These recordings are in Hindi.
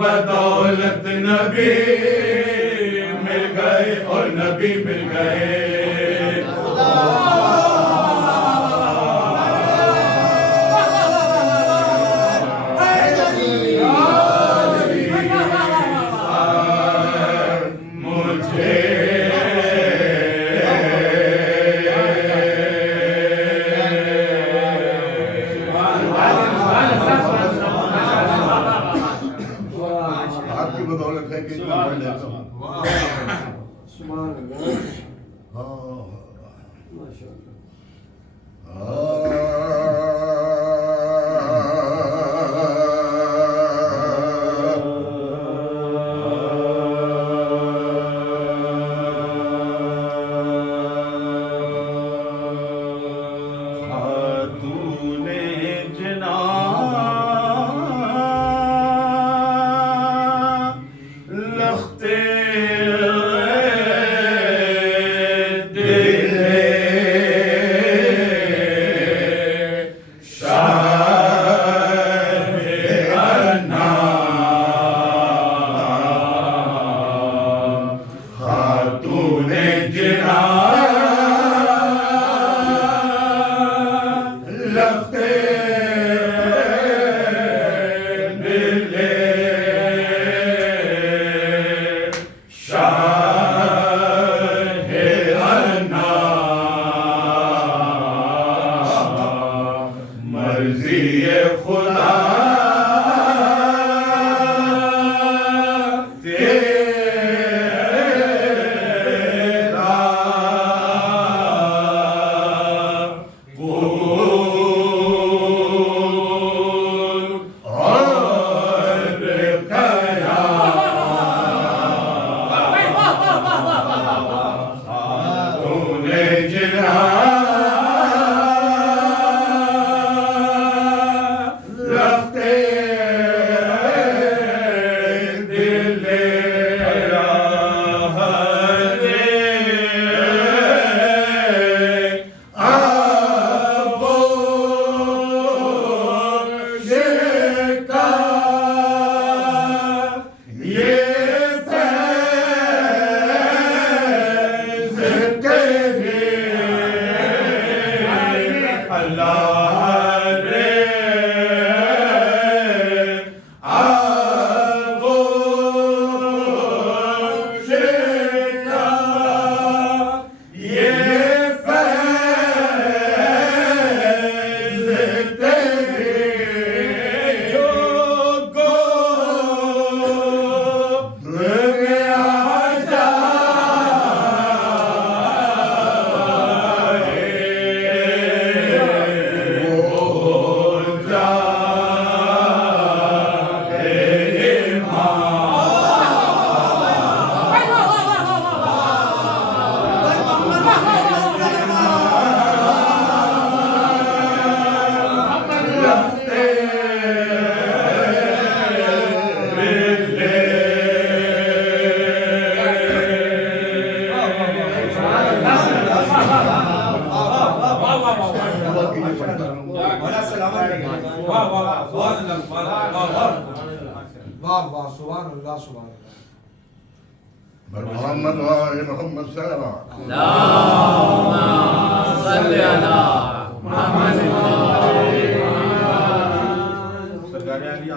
बदौलत नबी मिल गए और नबी मिल गए।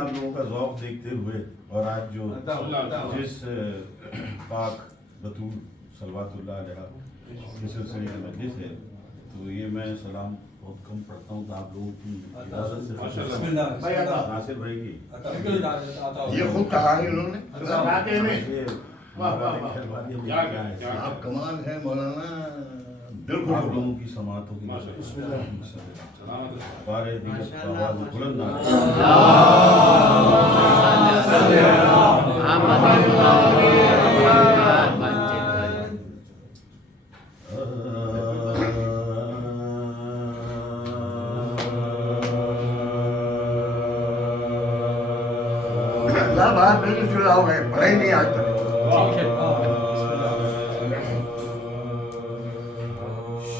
आप लोगों का ज़ौक़ देखते हुए और आज जो जिस पाक बतूल सलवातुल्लाह अलैहा के सिलसिले में मजलिस है, तो ये मैं सलाम बहुत कम पढ़ता हूँ, तो आप लोगों की इजाज़त से नासिर भाई की ये खुद कहा है उन्होंने। आप कमाल है मौलाना, दिल खुश आप होगा। लोगों की समातों की बारे दिल आवाज बुलंद ना अल्लाह बात नहीं सुना हो गए, पढ़ा ही नहीं आज तक।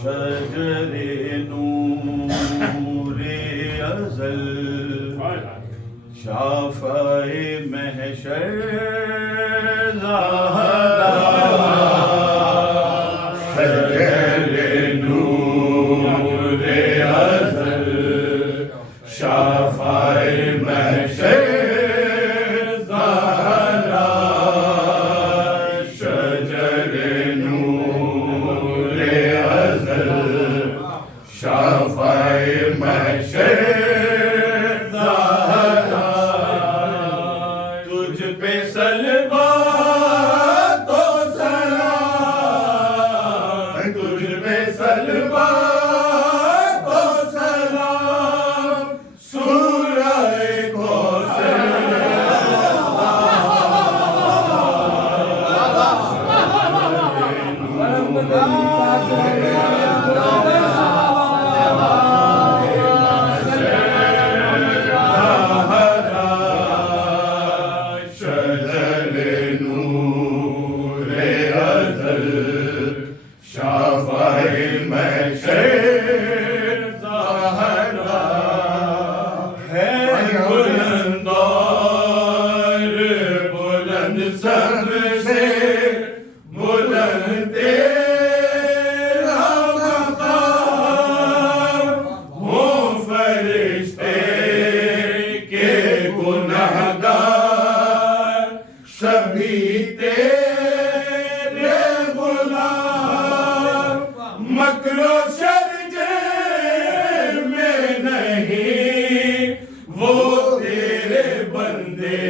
शजरे नूरे अज़ल शाफ़ाए महशर ज़हरा शजरे नूरे अज़ल शाफ़ाए महशर ज़हरा शजरे नूरे अज़ल शाफ़ाए महशर ज़हरा तुझ पे सलवा तो सलाम तुझ पे सलवा तो सलाम सूरह कौसर शजरे नूरे अज़ल शाफ़ाए महशर ज़हरा है बुलंद और बुलंद सबसे बुलंद तेरा मक़ाम हो फरिश्ते के गुनहगार सभी तेरे गुलाम मकरो शर्जे में नहीं वो तेरे बंदे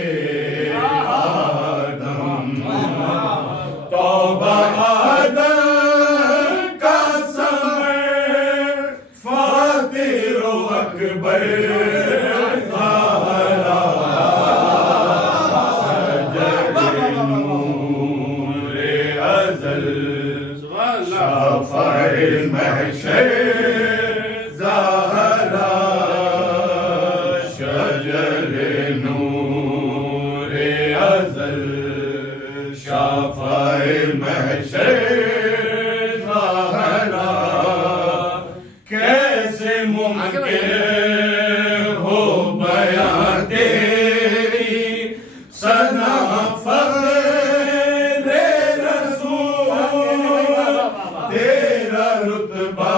आदम तौबा आदम का समय फातिरो अकबर ज़हरा नूरे अज़ल शाफ़ाए महशर ज़हरा शजरे नूरे अज़ल शाफ़ाए महशर ज़हरा कैसे मुमकिन हो बयां तेरी सना फ़ज़्ल-ए रसूल तेरा रुतबा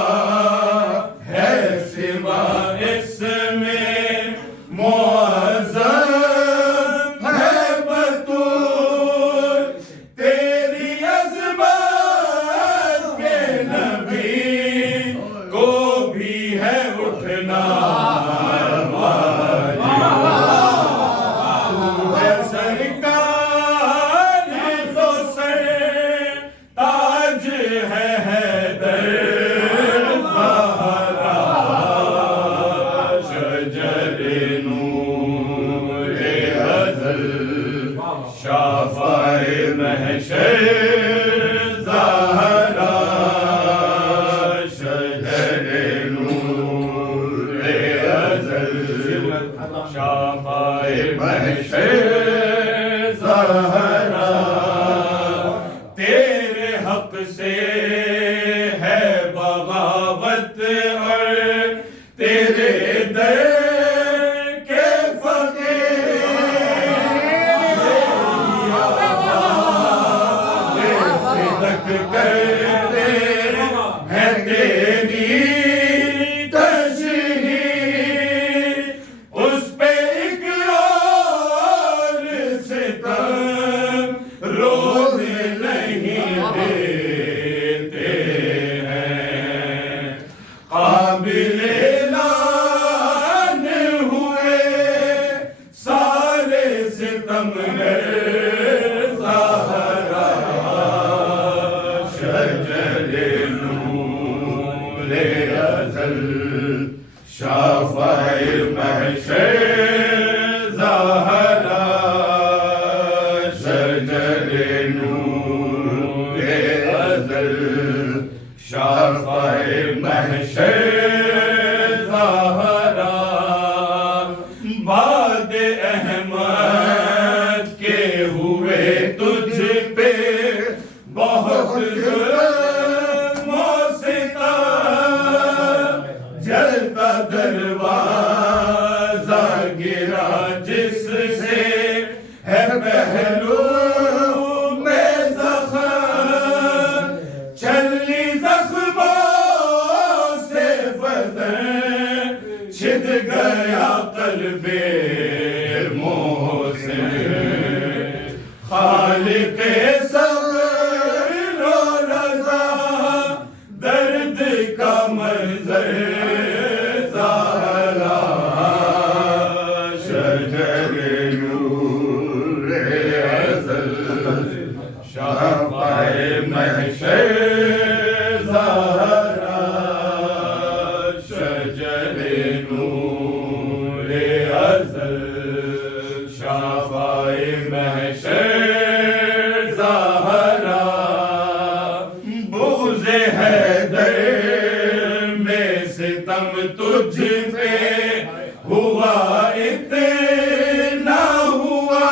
है सिवा इसमें मुअज़्ज़म है बतूल तेरी अज़मत के नबी को भी है उठना सरकार तो सर ताज है हैदर ज़हरा शजरे नूरे अज़ल शाफ़ाए महशर ज़हरा शजरे नूरे अज़ल शाफ़ाए महशर ज़हरा तेरे हक से है बगावत और तेरे दर के फकीर सिदक करते हैं तेरी तशहीर उस पे इकरार अज़ल शाफ़ाए महशर ज़हरा शजरे नूरे अज़ल शाफ़ाए महशर ज़हरा बाद अहमद के हुए तुझ पे बहुत जुल्मों सितम जलता दरवाजा गिरा जिससे है पहलू में ज़ख़म छलनी ज़ख्मों से बदन छिद गया क़ल्बे मोहसिन खालिक़े सब्र व रज़ा दर्द का मंज़र ज़हरा शजरे नूरे अज़ल शाफ़ाए महशर ज़हरा शजरे नूरे अज़ल शाफ़ाए महशर ज़हरा बुग़्ज़-ए हैदर में सितम तुझ पे हुआ इतना हुआ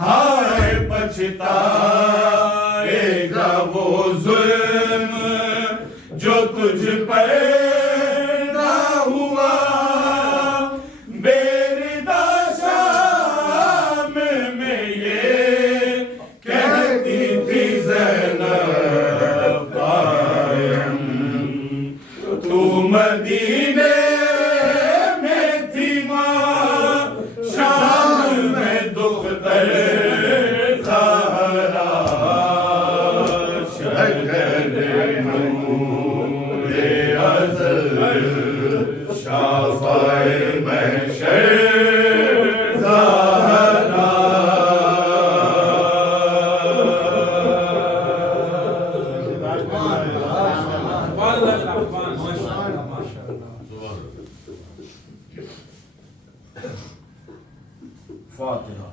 हाय पछताएगा वो जुल्म जो तुझ पर ना हुआ बेरिदा शाम में ये कहती थी ज़ैनब कायम तू मदीने में थी माँ शाम में दुख्तर ज़हरा शजरे नूरे अज़ल शाफ़ाए महशर ज़हरा फातिहा।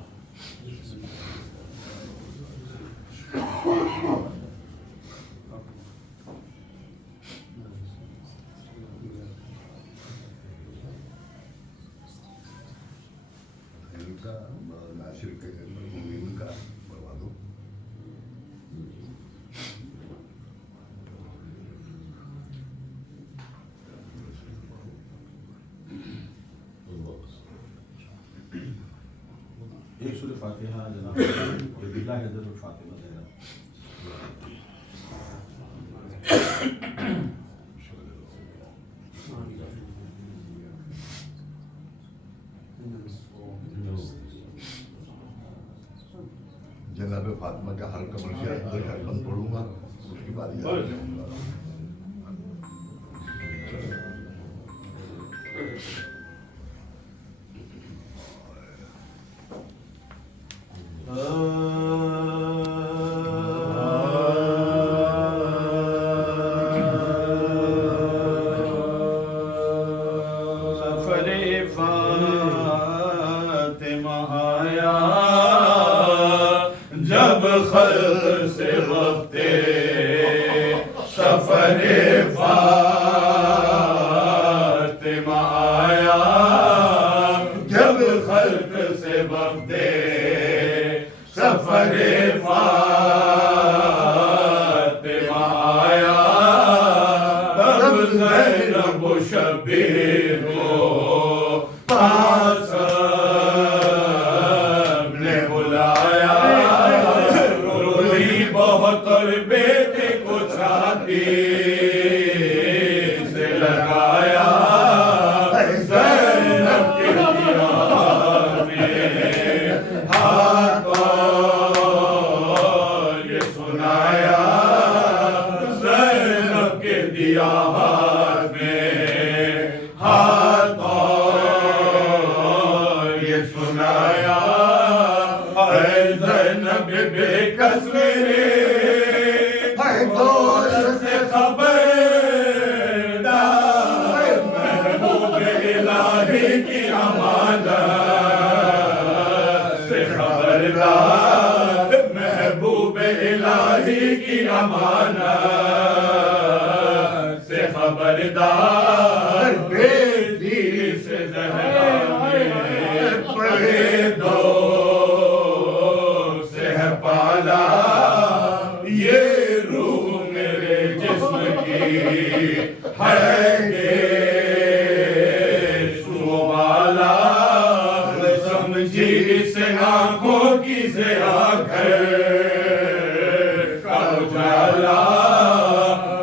इनका नासिर के इनका बनवा दो एक सूरह फातिहा जनाब बिल्ला हैदर और फातिमा ज़हरा। जनाब फातिमा का हर कमर से बंद पढ़ूंगा उसके बाद जाऊंगा सफ़रे फातिमा आया जब खल्क़ से वक़्ते सफ़रे फातिमा आया जब खल्क़ से वक़्ते सफ़रे फातिमा आया तब ज़ैनब शब्बीर को पास ने बुलाया रोई बहुत और बेटे को छाती से लगाया ज़ैनब के दीवार में हाथ और ये सुनाया ज़ैनब के दिया हाथ में हाथ और ये सुनाया ऐ ज़ैनब बेकस मेरे दोस्त से खबर की अमानत से खबरदार, बेटी से ज़हरा में पढ़े दो से है पाला, ये रूह मेरे जिस्म की है के सुवाला, समझी इसे आंखों की ज़िया घर का उजाला,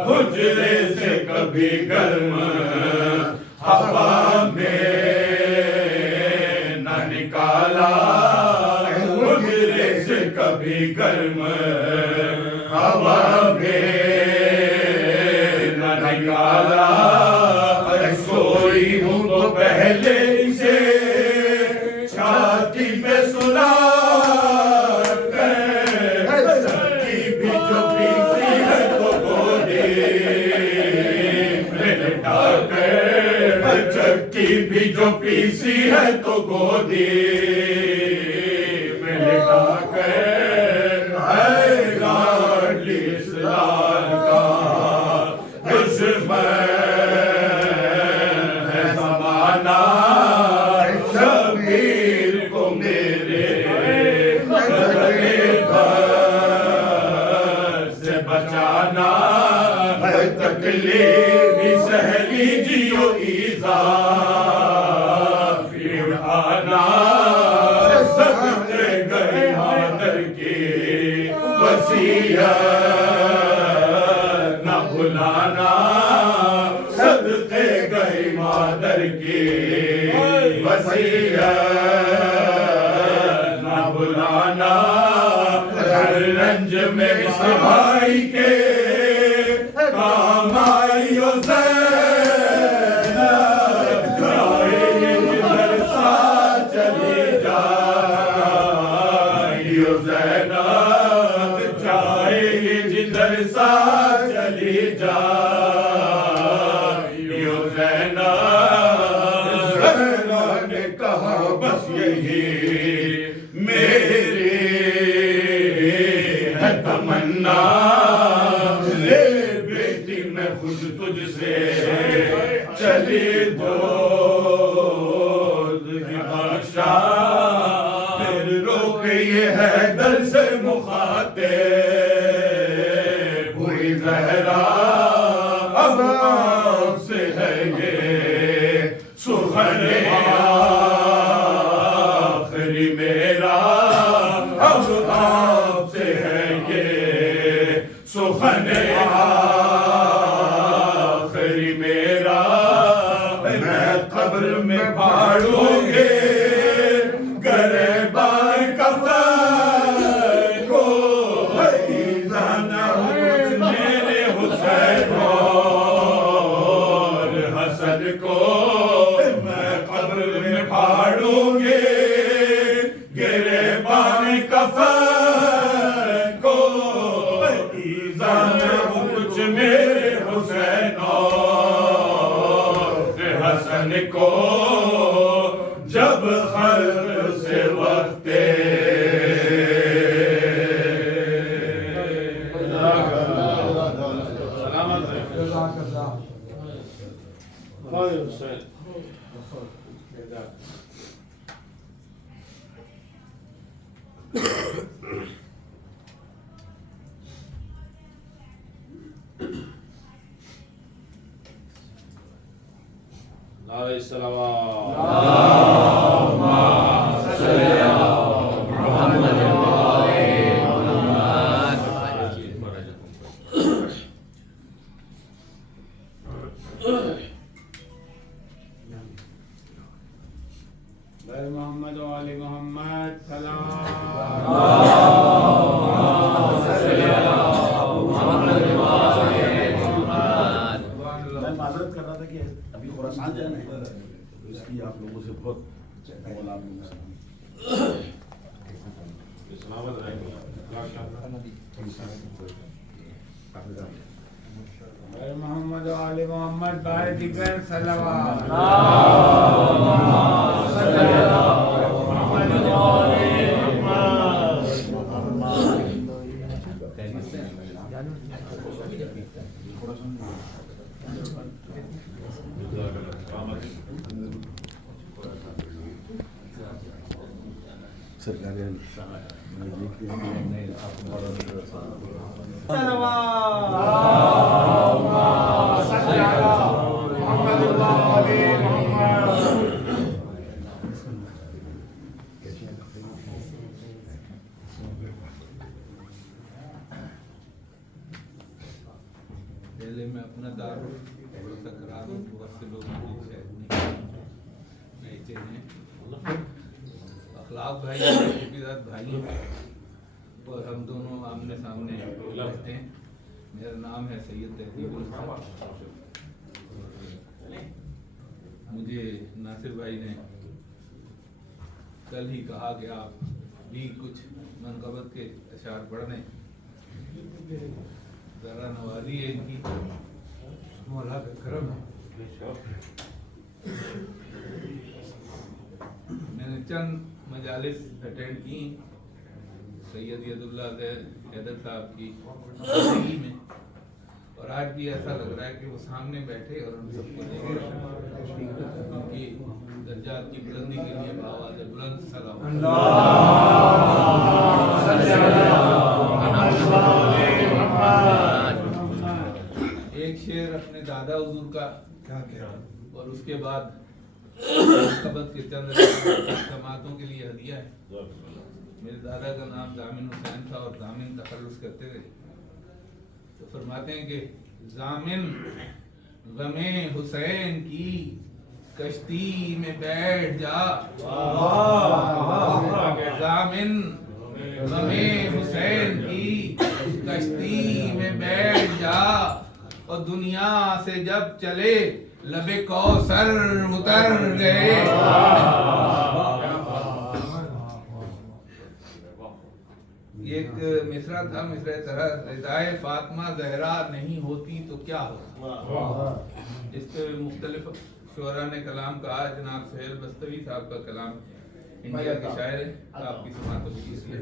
हुजरे से कभी गर्म हवा में न निकाला, हुजरे से कभी गर्म हवा में न निकाला, सोई हूँ तो पहले इसे छाती पे सुला कर, सबकी भी जो पीसी है तो गोदी में लिटा कर, चक्की भी जो पीसी है तो गोदी में लिटा कर, है लाडली इस्लाम का दुश्मन है ज़माना, शबीर को मेरे खतरे से बचाना, तकलीफ भी सह लीजियो ईज़ा भी उठाना, सदके गए मादर की वसीयत न भुलाना, सदके गए मादर की वसीयत न भुलाना, हर रंज में इस भाई के काम आइयो ज़ैनब, जाए जिधर सा चली जाइयो ज़ैनब, जाए जिधर सा चली जाइयो ज़ैनब, ज़हरा ने कहा बस यही मेरी है तमन्ना, ले बेटी मैं खुद तुझसे चली दूध की बख्शा, फिर रोक ये है दर से मुखाते हुई ज़हरा, अब आपसे है ये सुखन आखिरी मेरा, अब आपसे है ये सुखन आखिरी मेरा, मैं कब्र में फाड़ूंगे गरेबान कफन को, जाना मेरे हुसैन और हसन को, मैं कब्र में फाड़ूंगे गिरेबान कफन को, जाना कुछ मेरे हुसैन और हसन को, जब खल्क से वक्ते नारे सलावत। मोहम्मद वाले मोहम्मद सलाम। मैं माजरत कर रहा था कि अभी खुरासान जाना है, तो इसलिए आप लोगों से बहुत बोला, आप लोगों से सलामत रहेंगे। मोहम्मद वाले मोहम्मद बारे दिगर सलावत। पहले मैं अपना दारू थोड़ा सा करा दूं, बहुत से लोग मुझे शायद नहीं चेहरे अखलाक भाई खुफीदात भाई और हम दोनों आमने सामने रहते हैं। मेरा नाम है सैयद तहजीब। मुझे नासिर भाई ने कल ही कहा कि आप भी कुछ मनक़बत के अशार पढ़ लें, ज़रा नवाजी है इनकी, मौला का करम है। मैंने चंद मजालिस अटेंड की सैयद यदुल्ला हैदर साहब की ज़िंदगी में, और आज भी ऐसा लग रहा है कि वो सामने बैठे और उन सबको देखे उनकी दर्जात की बुलंदी के लिए आवाज़ बुलंद सलाम। एक शेर अपने दादा हुजूर का और उसके बाद कबत के चंद जमातों के लिए हदिया है। मेरे दादा का नाम जामिन हुसैन था और जामिन तखल्लुस करते थे, तो फरमाते हैं कि जामिन गमे हुसैन की कश्ती में बैठ जा, जामिन गमे हुसैन की कश्ती में बैठ जा, और दुनिया से जब चले लबे कौसर उतर गए। एक मिसरा था, मिसरा तरह रिदाए फातिमा ज़हरा नहीं होती तो क्या होता। इस पे मुख्तलिफ शुअरा ने कलाम कहा। जनाब सुहेल बस्तवी साहब का कलाम इंडिया के शायर है, आपकी समाअत कीजिए।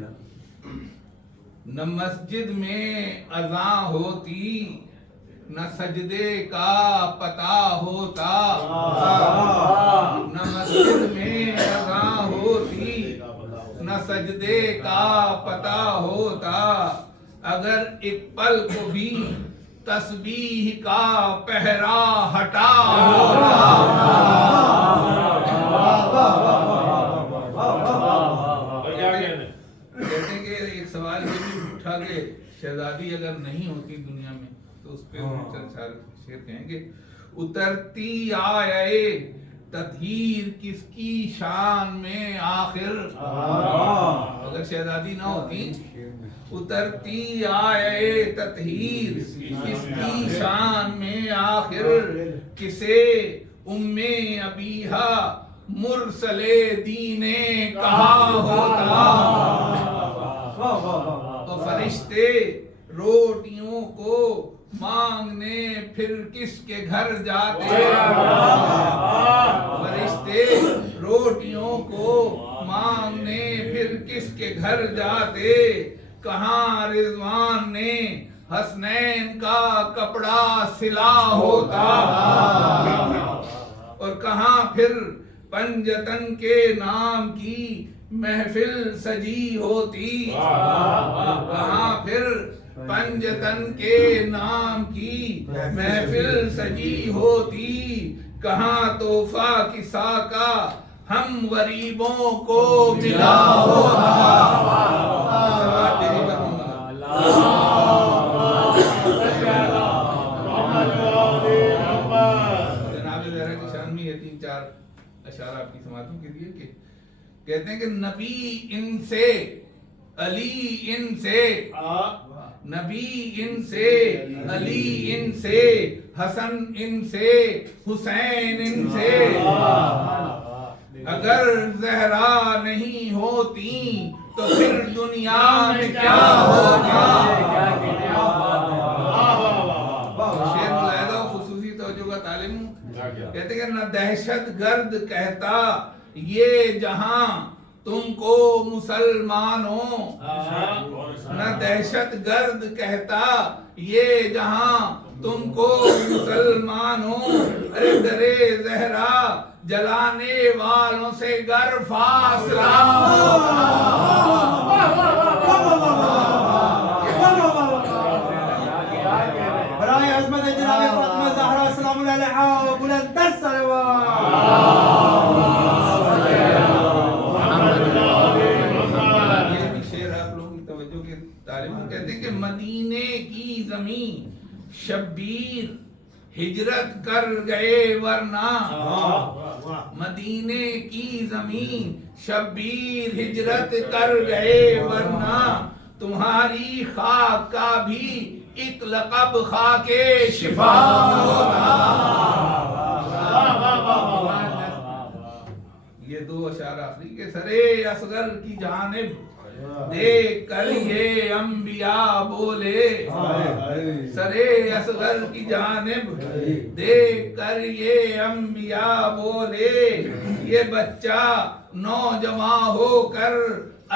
न मस्जिद में अज़ा होती न सजदे का पता होता, न मस्जिद में अज़ा होती न सजदे का पता होता, अगर एक पल को भी तस्बीह का पहरा हटा होता। कहते हैं कि एक सवाल ये भी उठा कि शहजादी अगर नहीं होती दुनिया में तो उस पर चंद शेर कहेंगे। उतरती आए तत्हीर किसकी शान में आखिर, अगर शहजादी ना होती, उतरती आए तत्हीर किसकी शान में आखिर, किसे उम्मे अबीहा मुरसले दीने कहा होता। तो फरिश्ते रोटियों को मांगने फिर किसके घर जाते, फरिश्ते रोटियों को मांगने फिर किसके घर जाते, कहाँ रिजवान ने हसनैन का कपड़ा सिला होता, और कहाँ फिर पंजतन के नाम की महफिल सजी होती, कहाँ फिर पंजतन के नाम की महफिल सजी होती, कहाँ तोहफा किसा का हम गरीबों को मिला होता। जनाब ज़हरा की शान में ये 3-4 अशारा आपकी समातों के लिए कि कहते हैं कि नबी इनसे अली इनसे, नबी इनसे अली इनसे हसन इनसे हुसैन इनसे, अगर ज़हरा नहीं होती तो फिर दुनिया में क्या होगा। शेर मुलाहिदा खुसूसी तवज्जो का तालिम। कहते हैं न दहशत गर्द कहता ये जहां तुमको मुसलमानों, न दहशत गर्द कहता ये जहां तुमको मुसलमानों अरे दरे जहरा जलाने वालों से गर फासला बराए अज़मत जनाब फातिमा ज़हरा सलाम अलैहा बुलंद सलवात। ये भी शेर आप लोगों की तवज्जो के तालिब में कहते हैं कि मदीने की जमीन शब्बीर हिजरत कर गए वरना मदीने की जमीन शब्बीर हिजरत कर गए वरना तुम्हारी खाक का भी एक लक़ब खाके शिफा होता। ये दो अशार आखिरी के सरे असगर की जानिब देख कर ये अंबिया बोले सरे असगर की जानिब देख कर ये अंबिया बोले ये बच्चा नौजवान होकर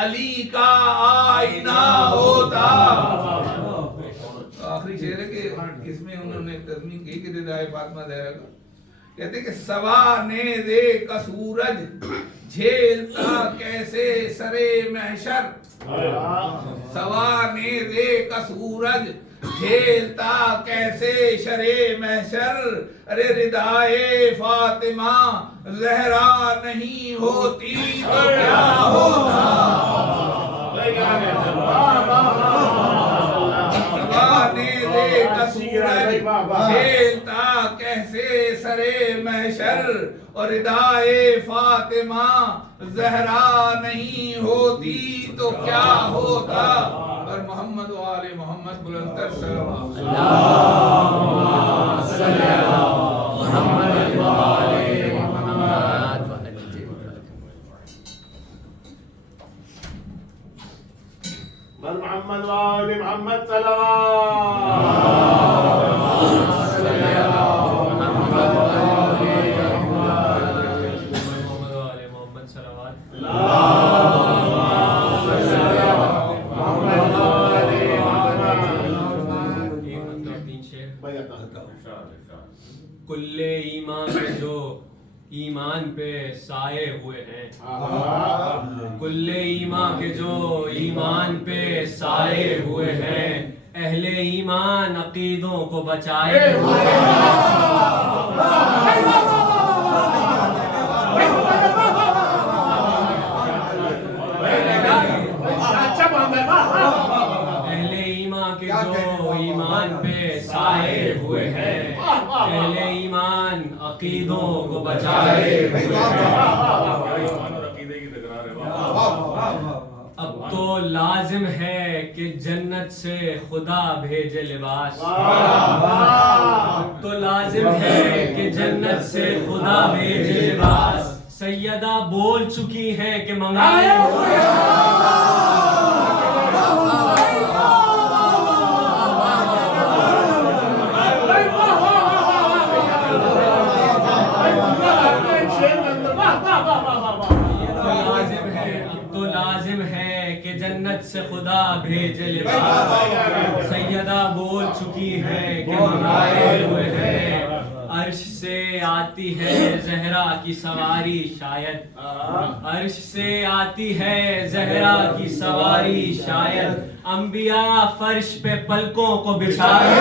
अली का आईना होता। आखिरी शेर है कि इसमें उन्होंने तस्मीन की कि रिदाए फातिमा ज़हरा का कहते कि सवाने दे का सूरज झेलता कैसे सरे महशर सवाने दे का सूरज झेलता कैसे शरे महशर अरे रिदाए फातिमा ज़हरा नहीं होती तो क्या होता। सवाने दे का सूरज झेलता कैसे सरे महशर और रिदाए फातिमा ज़हरा नहीं होती तो क्या होता। और मोहम्मद वाले मोहम्मद बुलंदर सल्लल्लाहु मोहम्मद वाले मोहम्मद कुल्ले ईमान पे जो ईमान पे साए हुए हैं कुल्ले ईमान के जो ईमान पे साए हुए हैं अहले ईमान अकीदों को बचाए हुए अहले ईमान के जो ईमान पे साए हुए हैं अहले ईमान अकीदों को बचाए हुए अब तो लाजिम है कि जन्नत से खुदा भेजे लिबास अब तो लाजिम है कि जन्नत से खुदा भेजे लिबास सैयदा बोल चुकी हैं कि मंगाए जन्नत से खुदा भेजे लिबास सैयदा बोल चुकी है कि मंगाए हुए हैं अर्श से आती है ज़हरा की सवारी शायद अर्श से आती है ज़हरा की सवारी शायद अंबिया फर्श पे पलकों को बिछाए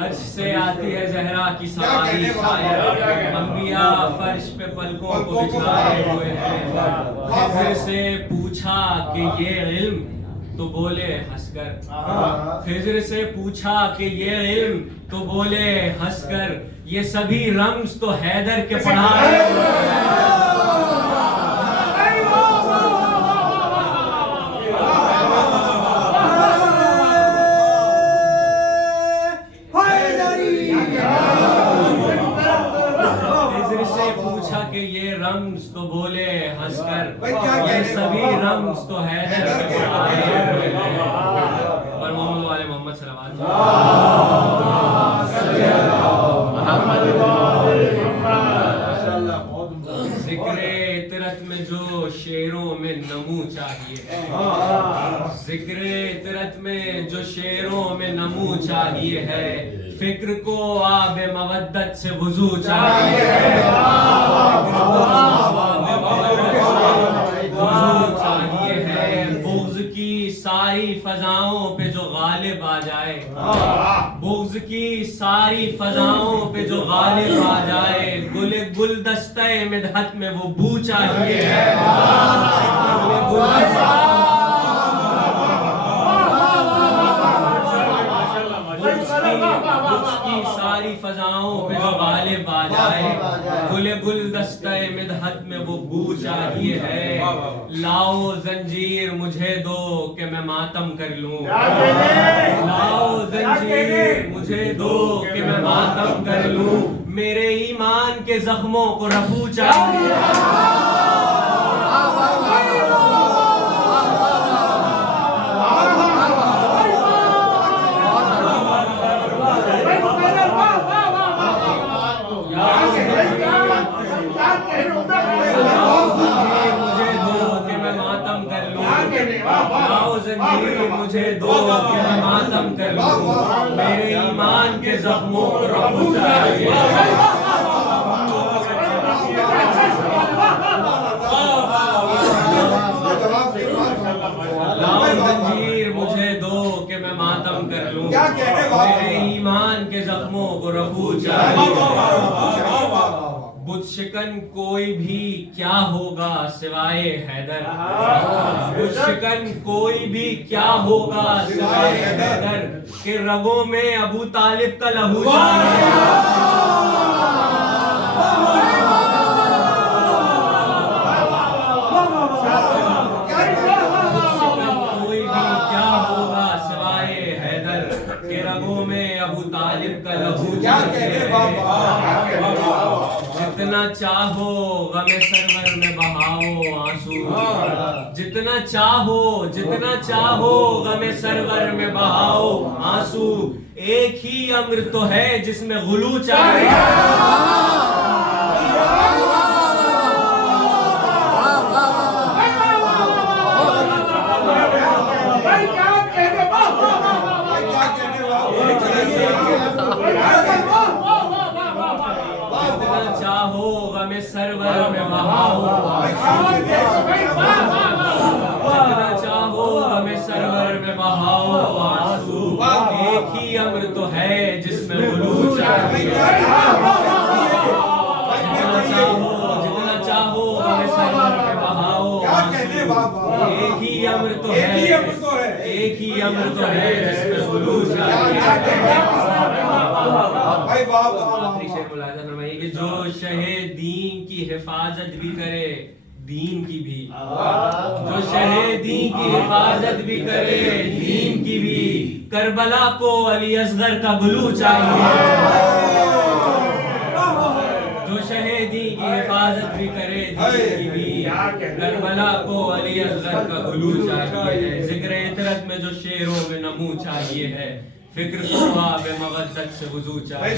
अर्श से आती है ज़हरा की सवारी शायद अंबिया फर्श पे पलकों को बिछाए हुए हैं खिज़र से पूछा कि ये इल्म तो बोले हंसकर खिज़र से पूछा कि ये इल्म तो बोले हंसकर ये सभी रम्ज़ तो हैदर के पढ़ाए कि ये रम्ज़ तो बोले हंसकर ये सभी रम्ज़ तो हैदर के पढ़ाए हुए हैं और मोहम्मद वाले मोहम्मद सल्लल्लाहु अलैहि वसल्लम में जो शेरों में नमू चाहिए, जिक्र इतरत में जो शेरों में नमू चाहिए है, फिक्र को आब मवद्दत से वुजू चाहिए है, वुजू चाहिए है। बुग़्ज़ की सारी फजाओं पे जो गालिब आ जाए, बुग़्ज़ की सारी फजाओं पे जो गालिब आ जाए, गुलदस्ते मिदहत में वो बू चाहिए है। की सारी फजाओं पे जो गालिब आ जाए, गुलदस्ते मिदहत में वो बू चाहिए है। लाओ जंजीर मुझे दो कि मैं मातम कर लूं, लाओ जंजीर मुझे दो कि मैं मातम कर लूं, मेरे ईमान के जख्मों को रफू चाहिए। मुझे दो कि मैं मातम कर लूं, मेरे ईमान के जख्मों को रफू चाहिए। लाओ जंजीर मुझे दो कि मैं मातम कर लूं, मेरे ईमान के जख्मों को रफू चाहिए। बुत शिकन कोई भी क्या होगा सिवाय हैदर, बुत शिकन कोई भी क्या होगा सिवाय हैदर, के रगों में अबू तालिब का लहू कोई भी क्या होगा सिवाय हैदर, के रगों में अबू तालिब का लहू। जितना चाहो गमे सरवर में बहाओ आंसू, जितना चाहो गमे सरवर में बहाओ आंसू, एक ही अम्र तो है जिसमें गुलू चाहिए। सरवर में बहाओ, जितना चाहो हमें सरवर में बहाओ आंसू, एक ही अम्र तो है जिसमें गुलू चाहिए। जितना चाहो हमें सरवर में बहाओ आंसू, एक ही अम्र तो है जिसमें गुलू चाहिए। आखिरी शेर मुलाहिजा फरमाइए कि जो शहे दीन की हिफाजत भी करे दीन की भी, जो शहे दीन की हिफाजत भी करे दीन की भी, करबला को अली असगर का गुलू चाहिए। जो शहे दीन की हिफाजत भी करे दीन की भी, करबला को अली असगर का गुलू चाहिए। जिक्र इतरत में जो शेरों में नमू चाहिए है, फिक्र को आब मवद्दत से वुजू चाहिए।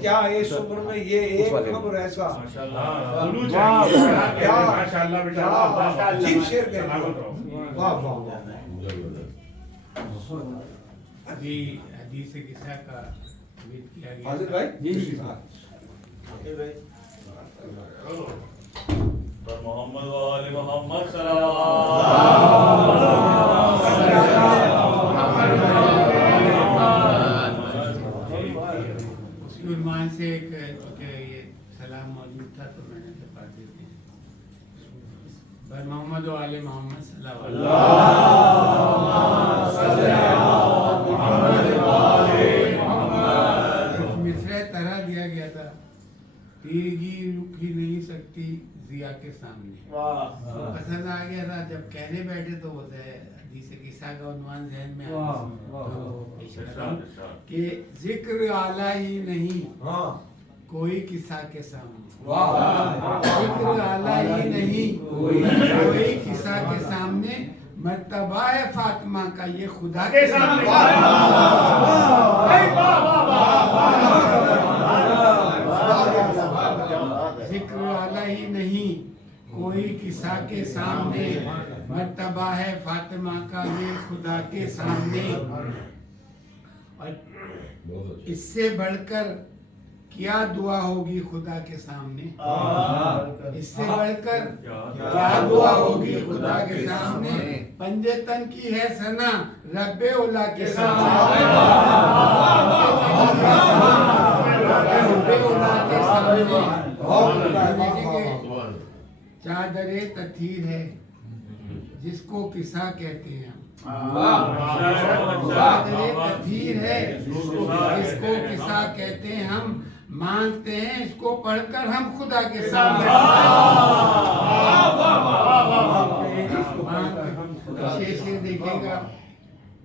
क्या इस उम्र में ये एक खबर ऐसा माशाअल्लाह बेटा, अजीब शेर कहते हो। वाह वाह। अभी हदीस किस्सा का जिक्र किया गया। हाजिर भाई जी जी मोहम्मद वाले मोहम्मद उन्मान से एक ये सलाम मौजूद था तो मैंने तो पढ़ देते हैं। बर मोहम्मद वाले मोहम्मद मिसरा तरह दिया गया था, तीरगी रुकी नहीं सकती जिया के सामने। तो पसंद आ गया था, जब कहने बैठे तो बोलते हैं हदीस की किस्सा का उन्वान ज़हन में वाह, आया वाह, तो पेश कर रहा इरशाद, हूं इरशाद। कि जिक्र आला ही नहीं हाँ कोई किस्सा के सामने, वाह जिक्र आला ही नहीं कोई किस्सा के सामने, मर्तबा है फातिमा का ये खुदा के सामने। जिक्र आला ही नहीं कोई किस्सा के सामने, मर्तबा है फातिमा का ये खुदा के सामने। और इससे बढ़कर क्या दुआ होगी खुदा के सामने, इससे बढ़कर क्या दुआ होगी खुदा के सामने, पंजतन की है सना रब्बे उला के सामने, रब्बे उला के सामने। चादरे तथीर है जिसको किस्सा कहते हैं हम, चादरे तथीर है जिसको किस्सा कहते हैं हम, मांगते हैं इसको पढ़कर हम खुदा के सामने। शेर से देखेगा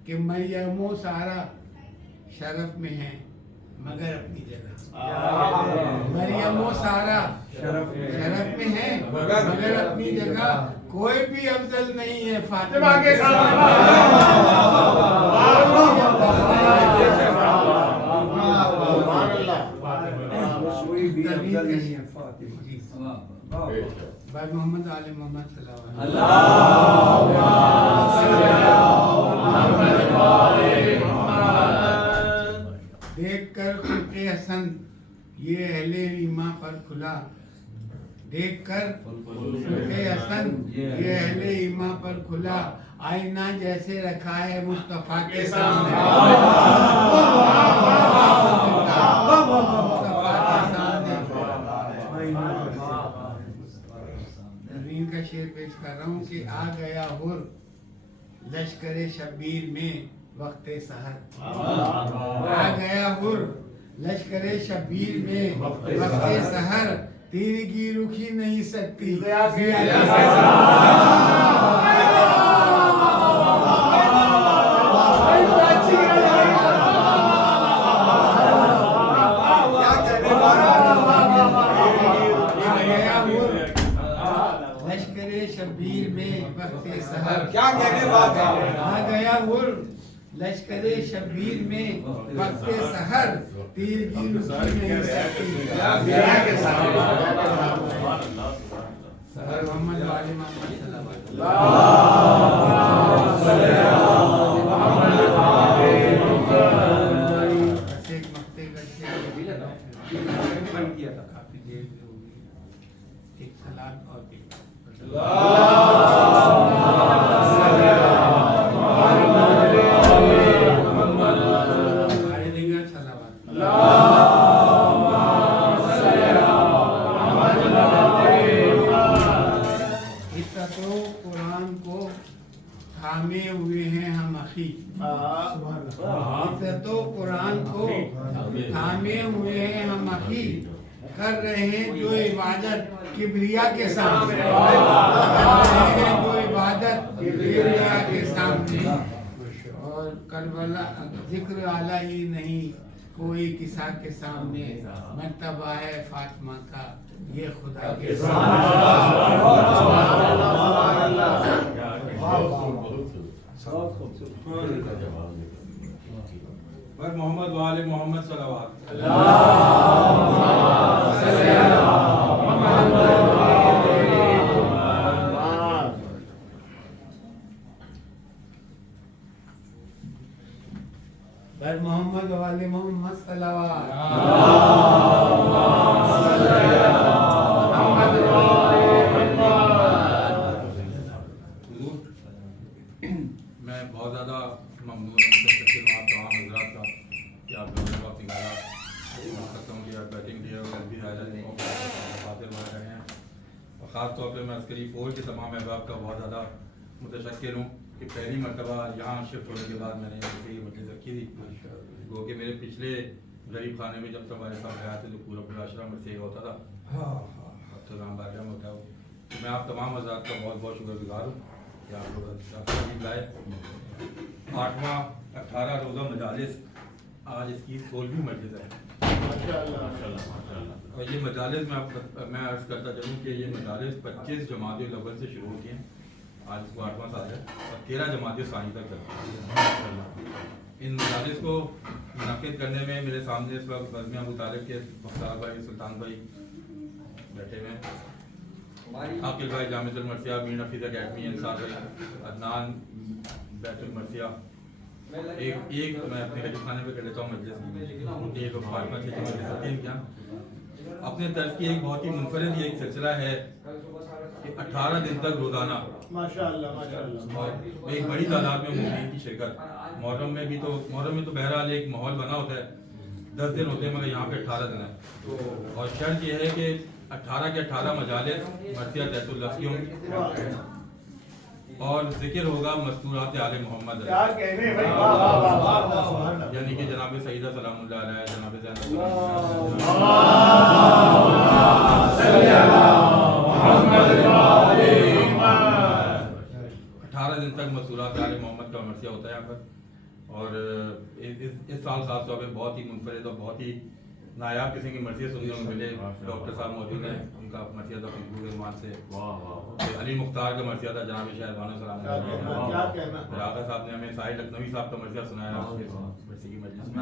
कि मरियमो सारा शरफ में है मगर अपनी जगह, मरियमो सारा शरफ में है मगर अपनी जगह, कोई भी अफजल नहीं है फातिमा के भाई मोहम्मद आले मोहम्मद देख कर खुल्के हसन ये अहले ईमा पर खुला, देख कर खुल्के हसन ये अहले ईमा पर खुला, आईना जैसे रखा है मुस्तफा के सामने, मुस्तफा के सामने। नवीन का शेर पेश कर रहा हूँ कि आ गया हुर लश्करे शब्बीर में वक्ते सहर, आ गया हुर लश्करे शब्बीर में वक्ते सहर, तीर की रुखी नहीं सकती लश्करे शब्बीर में वक्ते सहर, क्या कहने बात है। आ गया हुर लश्करे शब्बीर में वक्ते सहर, तीर की रुखी नहीं सकती। मोहम्मद वाले मोहम्मद एक मक्ते का शेर काफी देर हो गई, एक सलाद और कुरान को थामे हुए हैं हम अखी, तो कुरान को थामे हुए हैं हम अखी, कर रहे हैं जो इबादत किबरिया के सामने, कर रहे हैं जो इबादत किबरिया के सामने। और करबला जिक्र आला ही नहीं कोई किसा के सामने, मर्तबा है फातिमा का ये खुदा के सामने। मोहम्मद वाले मोहम्मद सलावत। मोहम्मद वाले मोहम्मद सलावत। मैं बहुत ज़्यादा ममनून हूँ आप तमाम हजरात का कि आप लोगों ने वक्त निकाला, खत्म किया, बैटिंग किया, गलती खातिर बन रहे हैं। और ख़ास तौर पर मैं अस्करी फ़ौज के तमाम अहबाब का बहुत ज़्यादा मुतशक्किर हूँ कि पहली मरतबा यहाँ शिफ्ट होने के बाद मैंने ये मजलिस रखी थी। वो कि मेरे पिछले गरीब खाने में जब हमारे साथ गया थे तो पूरा पूरा आश्रम में से होता था, अब तो राम बारिया में होता है। तो मैं आप तमाम हजरात का बहुत बहुत शुक्रगुजार हूँ कि आप लोग लाए। 8वां 18 रोज़ा मजालिस, आज इसकी 16वीं मजलिस है। और ये मजालिस मैं अर्ज़ करता चलूँ कि ये मजालिस 25 जमात अव्वल से शुरू होती हैं, आज इसको 8वां साल है, और 13 जमात सानी तक चलती है। इन मजालिस को मुनक़िद करने में मेरे सामने इस वक्त बज़्म अबू तालिब के मुख्तार भाई, सुल्तान भाई बैठे हुए हैं, आकिल भाई जामिअतुल मर्सिया, मीर नफीस अकेडमी, इंसार भाई, अदनान बैतुल मर्सिया, एक मैं अपने खाने पे कर लेता हूँ मजलिस, उनकी एक फातिमा की मजलिस होती है क्या अपने तर्ज की एक बहुत ही मुनफरिद ये एक सिलसिला है कि 18 दिन तक रोजाना माशाअल्लाह और एक बड़ी तादाद में मुस्लिम की शिरकत। मुहर्रम में तो बहरहाल एक माहौल बना होता है, 10 दिन होते हैं, मगर यहाँ पे 18 दिन है। और शर्त यह है कि 18 के 18 मजालिस मर्सिया तहतुल लफ्ज़ होंगी और जिक्र होगा मस्तूरात आले मोहम्मद, क्या कहने भाई, वाह वाह वाह वाह वाह, यानी कि जनाब सईदा सलामुल्लाह अलैह, जनाब ज़ैनब 18 दिन तक मस्तूरात आले मोहम्मद का मर्सिया होता है यहाँ पर। और इस साल खास तौर पर बहुत ही मुनफरिद और बहुत ही नायाब किस्म की मर्सिया सुनने को मिले। डॉक्टर साहब मौजूद हैं, उनका मर्सिया था रहमान से, अली मुख्तार का मर्सिया था, जनाब शहरबानो सलाम, रागा साहब ने हमें साहिल लखनवी साहब का मर्सिया सुनाया मर्सी की मजलिस में,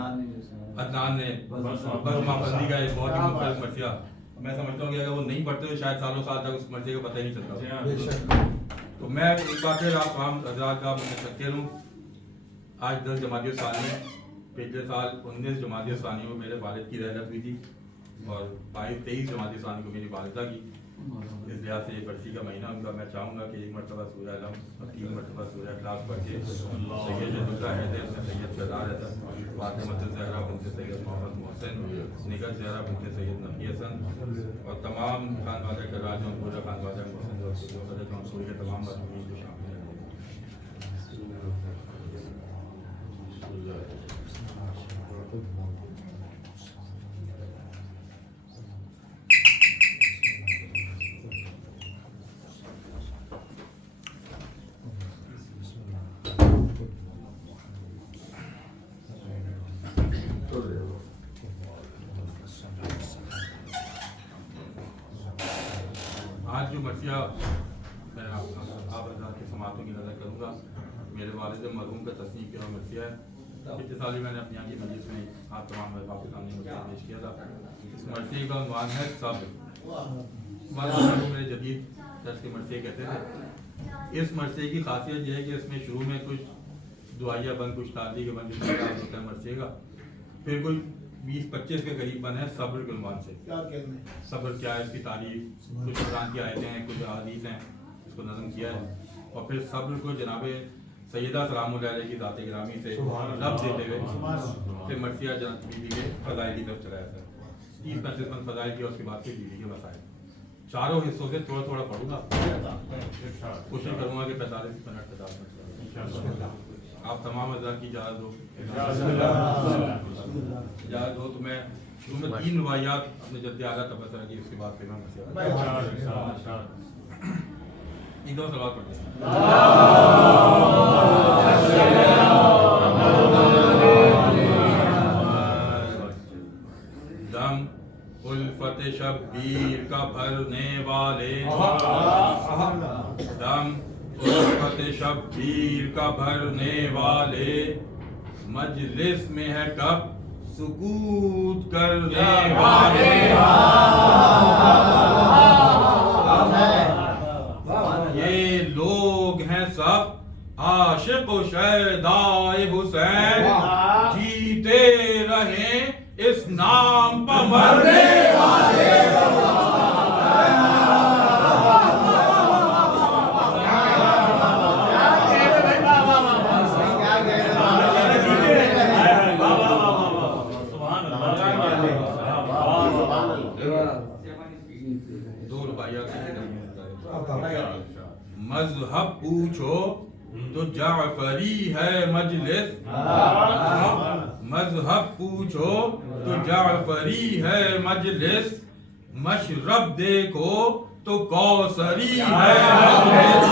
अदनान ने बज़्म का एक बहुत ही मुनफरिद मर्सिया। मैं समझता हूँ कि अगर वो नहीं पढ़ते तो शायद सालों साल तक उस मर्सिया का पता ही नहीं चलता। तो मैं एक बार फिर आप तमाम हज़रात का मुतशक्किर हूँ। आज 10 जमात सानी, पिछले साल 19 जमात सानी में मेरे वालिद की रहलत हुई थी और 22-23 जमात सानी को मेरी वालिदा की। इस लिहाज से ये बरसी का महीना उनका मैं चाहूँगा कि एक मरतबा सूरह अलम और 3 मरतबा सूरह इखलास पढ़ के सैयद दुर्गा है सैयद सरदार है फातिमा ज़हरा बिन्त सैयद मोहम्मद मोहसिन, निगर ज़हरा बिन्त सैयद नबी हसन और तमाम खानवादा कराज और पूरा खानवादा मोहसिन मंसूरी के तमाम मजमून को शामिल है। आज जो मर्सिया मैं आप के समातों की नज़र करूँगा, मेरे वालिद मरहूम का तस्नीफ किया मर्सिया है। पिछले साल ही मैंने अपनी यहाँ की मजलिस में आप तमाम अहबाब के सामने मर्सिया पेश किया था। इस मर्सिया का उन्वान है सब्र। मेरे जदीद दर्स के मर्सिया कहते थे। इस मर्सिया की खासियत यह है कि इसमें शुरू में कुछ दुआया बंद, कुछ तादी के बंद होता है मर्सिया का, फिर कुछ 20-25 के करीब बन है सब्र के उन्वान से। सब्र क्या है, इसकी तारीफ, कुछ कुरान की आयतें हैं, कुछ हदीस हैं, इसको नज़म किया है। और फिर सब्र को जनाब सैयदा सलामुल्लाह अलैह की ज़ात गिरामी से लफ्ज़ देते हुए फिर मर्सिया बीबी के फ़ज़ाइल की तरफ चलाया था। 30-35 मन फ़ज़ाइल की, उसके बाद फिर बीबी के मसाइल। चारों हिस्सों से थोड़ा थोड़ा पढ़ूंगा, कोशिश करूँगा कि 45 मिनट 50 मिनट आप तमाम हज़रात की इजाज़त हो तो मैं शुरू में 3 रवायात अपने जद्द आला तबसरा की, उसके बाद फिर मैं मर्सिया एक दो सवाल पढ़ते हैं। दम उल्फत शब्बीर का भरने वाले, दम उल्फत शब्बीर का भरने वाले, मजलिस में है कब सुकूत करने वाले। ये लोग हैं सब आशिक शहदाए हुसैन, जीते रहे इस नाम पर मरने वाले। मजहब पूछो तो जाफरी है मजलिस, मजहब पूछो तो जाफरी है मजलिस, मशरब देखो तो कौसरी है मजलिस।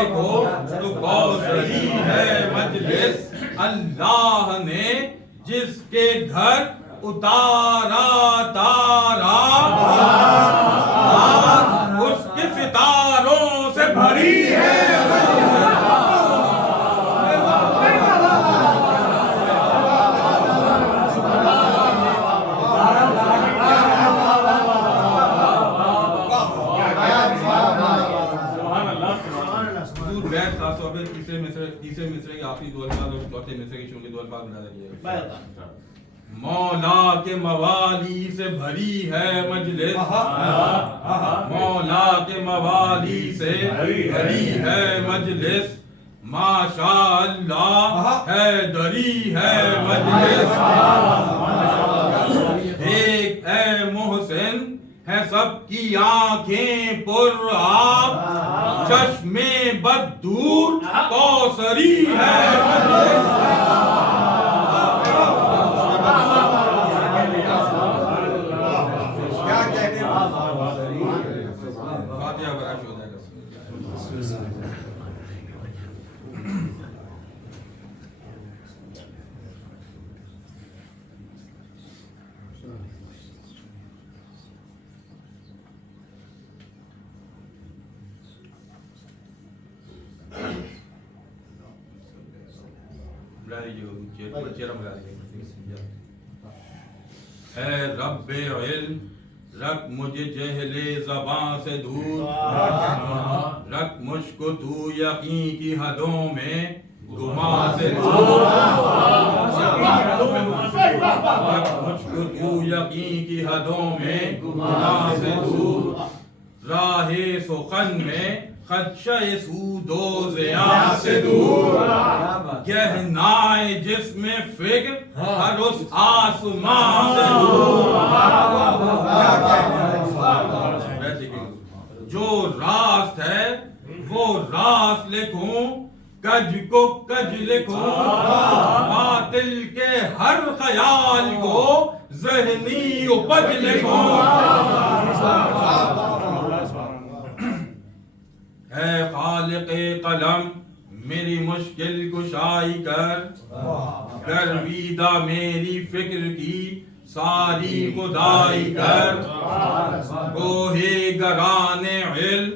देखो तो कौसरी है मजलिस, अल्लाह ने जिसके घर उतारा तारा, उसके सितारों से भरी है तीसरे मिसरे के आखिरी दो अल्फाज और चौथे मिसरे के शुरू के दो अल्फाज मिला दीजिएगा। मौला के मवाली से भरी है मजलिस, मौला के मवाली से भरी है मजलिस, माशा अल्लाह है दरी है मजलिस। एक ए मोहसिन है सबकी आंखें पुरआब, चश्मे बदूर कौसरी है है रब्बे इल्म, रख मुझे जहले ज़बां से दूर, रख मुझको तू यकीन की हदों में गुमा से दूर, रख मुझको तू यकीन की हदों में गुमा से दूर, राहे सुखन में खदशे सूदो ज़िया से दूर, गहनाए जिसमें फिक्र हर उस आसमां से दूर। जो रास्त है वो रास्त लिखूं, कज को कज लिखूं, बातिल के हर ख्याल को ज़हनी उपज लिखूं। है खालिक़े कलम मेरी मुश्किल कुशाई कर, गर्विदा मेरी फिक्र की सारी खुदाई कर, गोहे गराने इल्म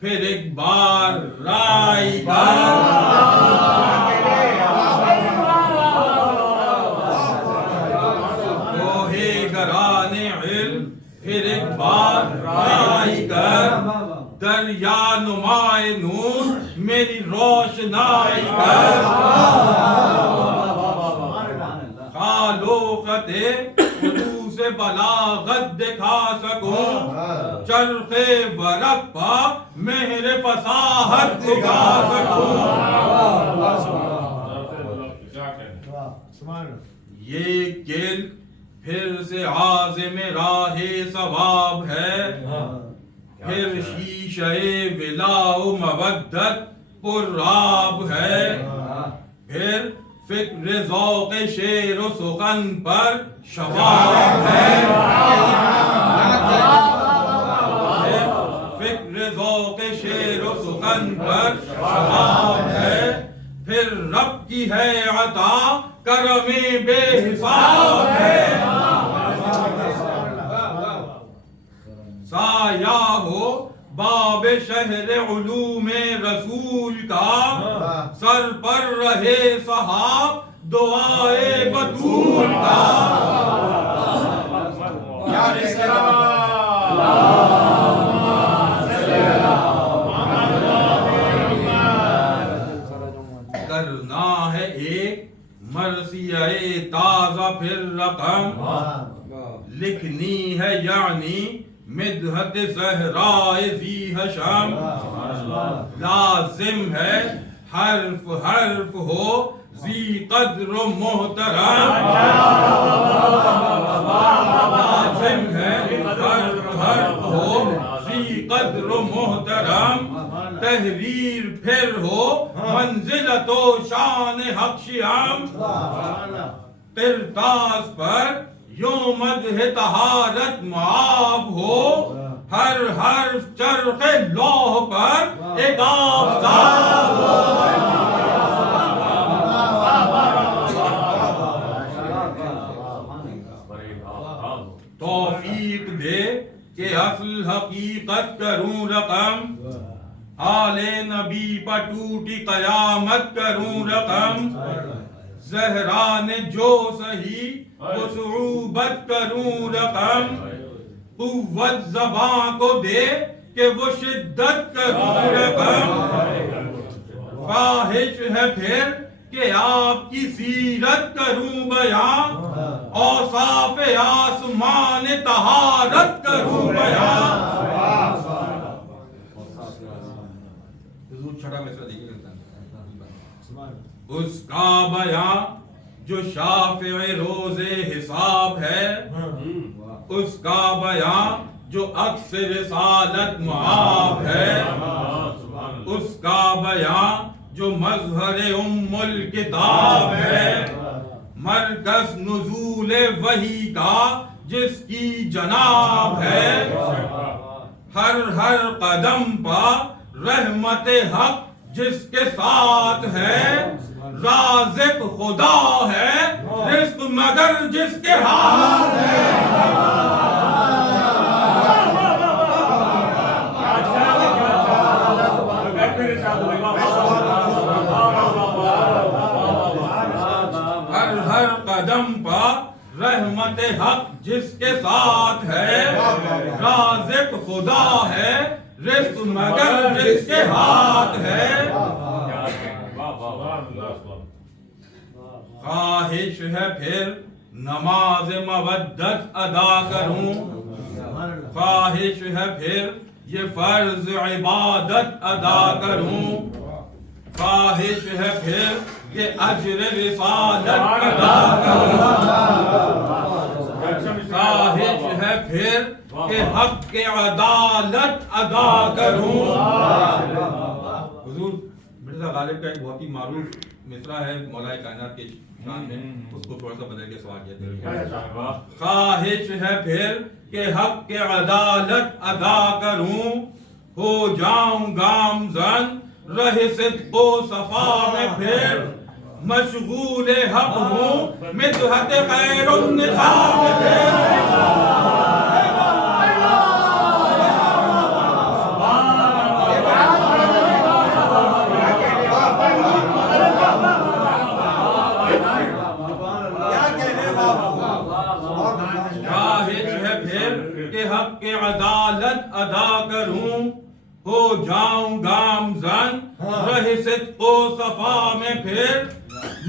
फिर एक बार राई कर, गोहे गराने इल्म फिर एक बार राई कर, दरिया नुमाए नूर मेरी रोशनाई कर, खालो खते खुदू से बलागत दिखा सकूं, चरखे वरक पा मेरे फसाहत दिखा सकूं। ये किल फिर से आज़िम राहे सवाब है, फिर शीशे विलाओ मवद्दत पुराब है, फिर फिक्र ज़ौक़े शेर व सुखन पर शबाब है, फिक्र ज़ौक़े शेर व सुखन पर शबाब है, फिर रब की है अता करमे बेहिसाब है, साया हो बाबे शहर उलूमे रसूल का, सर पर रहे सहाब दुआए बतूल का। करना है एक मरसियाए ताज़ा फिर रकम, लिखनी है यानी मिदहत ज़हराए ज़ी हशम, लाजिम है हर्फ हर्फ हो ज़ी क़द्र मोहतरम, लाजिम है हर्फ हर्फ हो ज़ी क़द्र मोहतरम, तहरीर फिर हो मंजिलतो शान हक़शियम, किरतास पर यूं मदह तहारत माब हो, हर हर्फ चरख़े लौह पर एक आफ़ताब। करूं रकम, आले नबी पर टूटी कयामत करूं रकम, ज़हरा ने जो सही वो सुऊबत करूं रकम, कुव्वत ज़बां को दे कि वो शिद्दत करूं रकम, ख्वाहिश है फिर कि आपकी सीरत करूं बयां, औसाफ आसमान तहारत करूं बयां। छठा मिसरा देखिए, उसका बयां जो शाफ़िए रोज़े हिसाब है, उसका बयां जो अक्स रिसालत मुआब है, उसका बयां जो मज़हर उम्मुल किताब है, मरकज़ नुज़ूल वही का जिसकी जनाब है, हर हर कदम पर रहमत हक जिसके साथ है, राज़िक खुदा है रिज़्क़ मगर जिसके हाथ है। हर हर कदम पर रहमत हक जिसके साथ है, राज़िक खुदा है रिज़्क़ मगर जिसके हाथ है। ख्वाहिश है फिर नमाज मवद्दत अदा करूं, ख्वाहिश है फिर ये फर्ज इबादत अदा करूं, ख्वाहिश है फिर ये अज्र रिसालत अदा करूं, ख्वाहिश है फिर कि हक के अदालत अदा करूं। हुजूर मिर्ज़ा गालिब का एक बहुत ही मारूफ मिसरा है मौलाए कायनात के शान में, उसको थोड़ा सा बदल के सवाल किया है। ख्वाहिश है फिर कि हक के अदालत अदा करूं, हो जाऊं गामज़न रहे सिद्क़ो सफा में फिर, मशगूल हक हूं मिदहत खैरुन निसा में फिर। हक के अदालत अदा करूं, हो जाऊं गामज़न रहे सिद्क़ो सफा में फिर,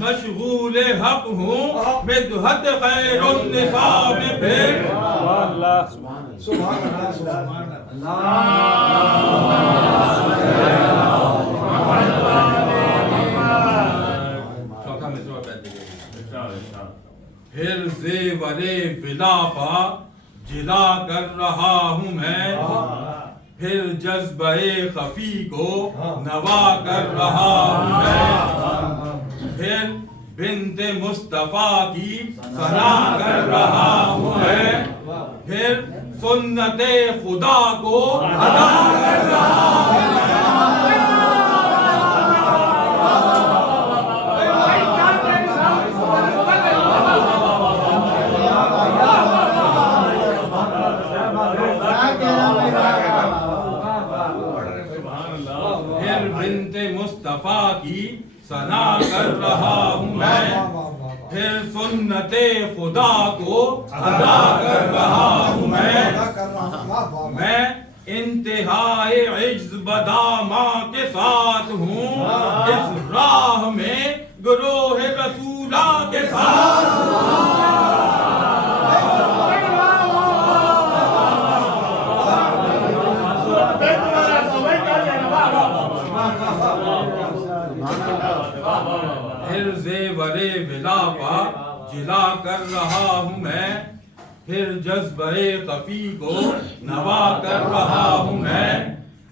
मशगूल हक हूं मिदहत खैरुन निसा में फिर। चौथा मिसरा फिर ज़ेवरे विला पा जिला कर रहा हूँ मैं, फिर जज्बे खफी को नवा कर रहा हूँ मैं, फिर बिन्ते मुस्तफा की सना कर रहा हूँ मैं, फिर सुन्नते खुदा को अदा कर रहा हूँ मैं। मुस्तफा की सना कर रहा हूँ मैं, फिर सुन्नते खुदा को अदा कर रहा हूँ मैं इंतहाए इज्ज़ बदामा के साथ हूँ, इस राह में गुरोह रसूला के साथ फिर ज़ेवरे विलापा जिला कर रहा हूँ मैं, फिर जज्बे खफी को नवा कर रहा हूँ मैं,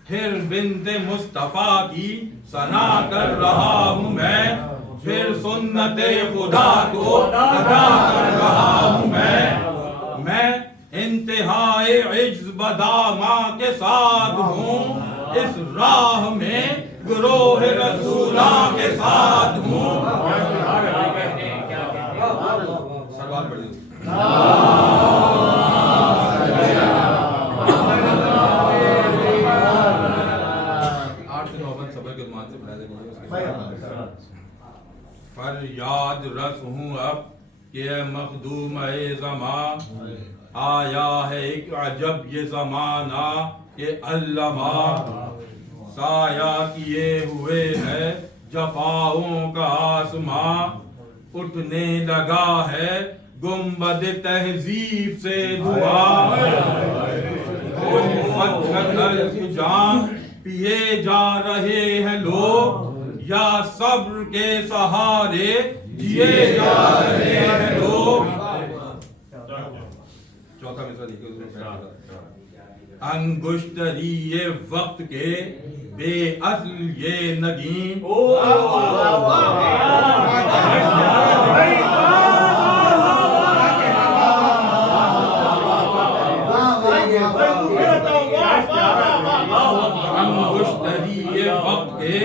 फिर बिन्ते मुस्तफा की सना कर रहा हूँ मैं, फिर सुन्नते खुदा को अदा कर रहा हूँ मैं इंतहाए इज्ज़ बदामा के साथ हूँ, इस राह में गुरोह रसूला के साथ हूँ। सवाल पढ़िए। फरियाद रस हूँ अब कि मखदूम ज़मा, आया है एक अजब ये ज़माना के अल्लमा, साया किए हुए है जफाओं का आसमां, उठने लगा है गुंबद तहजीब से दुआ, जान पिए जा रहे हैं लोग या सब्र के सहारे जिए जा रहे हैं लोग। चौथा मिसरा देखिए, अंगुश्तरी ये वक्त के बेअस्ल ये नगीन, अंगुश्तरी ये वक्त के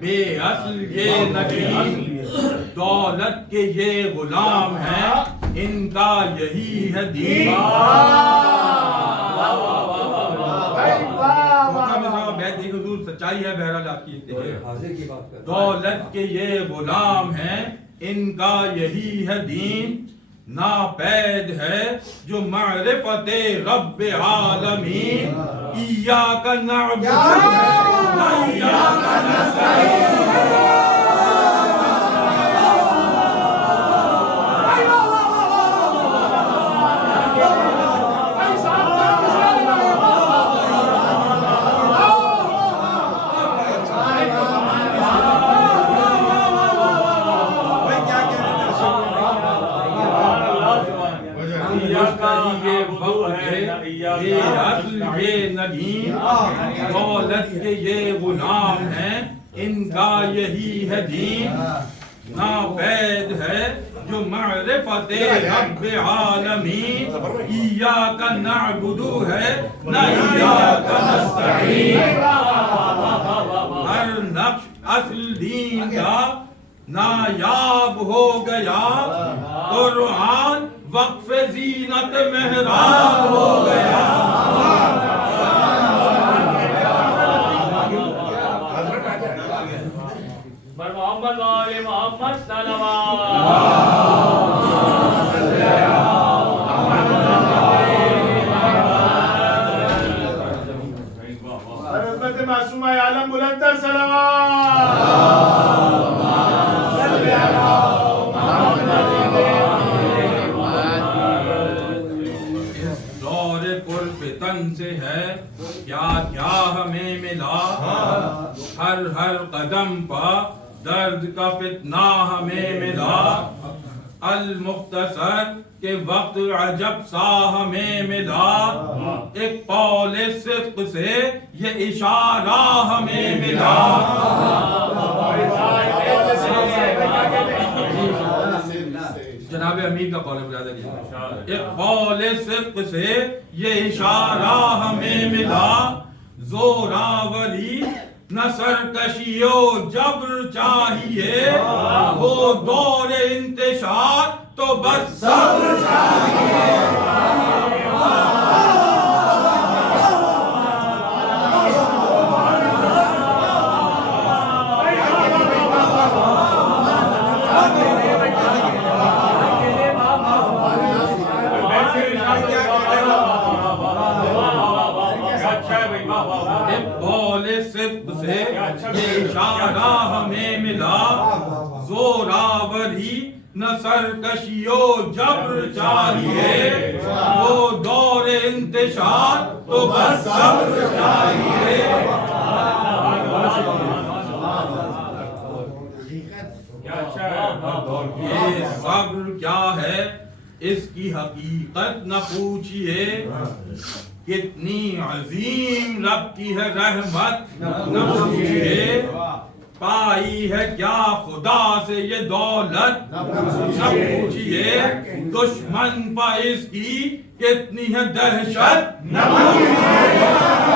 बेअस्ल ये नगीन, दौलत के ये गुलाम हैं इनका यही है दीन। सच्चाई है बहरहाल आपकी, दौलत के ये गुलाम हैं इनका यही है दीन, नापैद है जो मारिफते रब्बे आलमीन, इय्याका नअबुदु व इय्याका नस्तईन। ये नगीन, दौलत के ये गुलाम हैं इनका यही है दीन, नापैद है जो मारिफते रब्बे आलमीन, इय्याका नअबुदु है न इय्याका नस्तईन। हर नक्श असल दीन का नायाब हो गया, कुरान वक्फ जीनत मेहराब हो गया। मोहम्मद वाले मोहम्मद सल्लल्लाहु हज़रत मासूमा आलम बुलंद सलावत। से है क्या क्या हमें मिला, हर हर कदम पर दर्द का फितना हमें मिला, अल मुख्तसर के वक्त अजब सा हमें मिला, एक पौले सिद्क से ये इशारा हमें मिला। जनाब अमीर का कौल बुझा दीजिए, एक कौले सिद्क से ये इशारा हमें मिला, जोरावरी न सरकशियो जब्र चाहिए, वो दौर इंतशार तो बस सब्र चाहिए। से इशारा हमें मिला, जोरावरी न सरकशियो जब्र चाहिए, वो दौर इंतशार तो बस सब्र चाहिए। ये सब्र क्या है इसकी हकीकत न पूछिए, कितनी अजीम रब की है रहमत न पूछिए, पाई है क्या खुदा से ये दौलत न पूछिए, दुश्मन पर इसकी कितनी है दहशत न पूछिए।